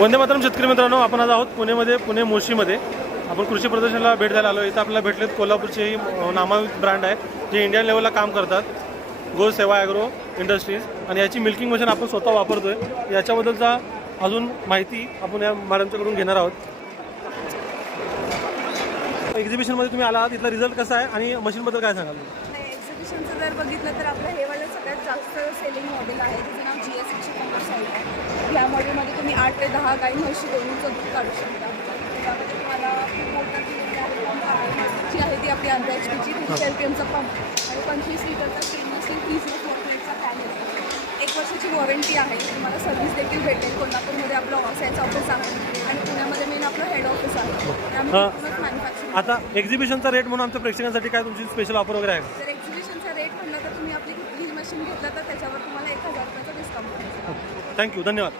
वंदे मातरम शेतकरी मित्रांनो, आपण आज आहोत पुणेमध्ये, पुणे मोशीमध्ये. आपण कृषी प्रदर्शनाला भेट द्यायला आलो. इथं आपल्याला भेटलेत कोल्हापूरचे ही नामांकित ब्रँड आहे जे इंडियन लेवलला काम करतात, गो सेवा ॲग्रो इंडस्ट्रीज. आणि याची मिल्किंग मशीन आपण स्वतः वापरतोय. याच्याबद्दलचा अजून माहिती आपण या मॅडमच्याकडून घेणार आहोत. एक्झिबिशनमध्ये तुम्ही आला, तिथला रिझल्ट कसा आहे आणि मशीनबद्दल काय सांगाल? एक्झिबिशनचं जर बघितलं तर आपलं हे वालं सगळ्यात जास्त सेलिंग मॉडेल आहे, त्याचं नाव GS100 कॉमर्स आहे. या मॉडेलमध्ये तुम्ही 8 ते 10 गाई म्हशी दोन्हीचं दूध काढू शकता. त्यामध्ये तुम्हाला खूप मोठा जी आहे ती आपली 11 HP 300 LPMचा पंप आणि 25 लिटरचा स्टेनलेस स्टील 30 वॉटरचा कॅन आहे. 1 वर्षाची वॉरंटी आहे. तुम्हाला सर्व्हिस देखील भेटेल. कोल्हापूरमध्ये आपलं ऑफिस आहे आणि पुण्यामध्ये मेन आपलं हेड ऑफिस आहे. त्यामुळे मॅन्युफॅक्चरिंग. आता एक्झिबिशनचा रेट म्हणून आमच्या प्रेक्षकांसाठी काय तुमची स्पेशल ऑफर वगैरे आहे? जर एक्झिबिशनचा रेट म्हणलं तर तुम्ही आपली कुठलीही मशीन घेतलं तर त्याच्यावर तुम्हाला 1000 रुपयाचा डिस्काउंट. थँक्यू, धन्यवाद.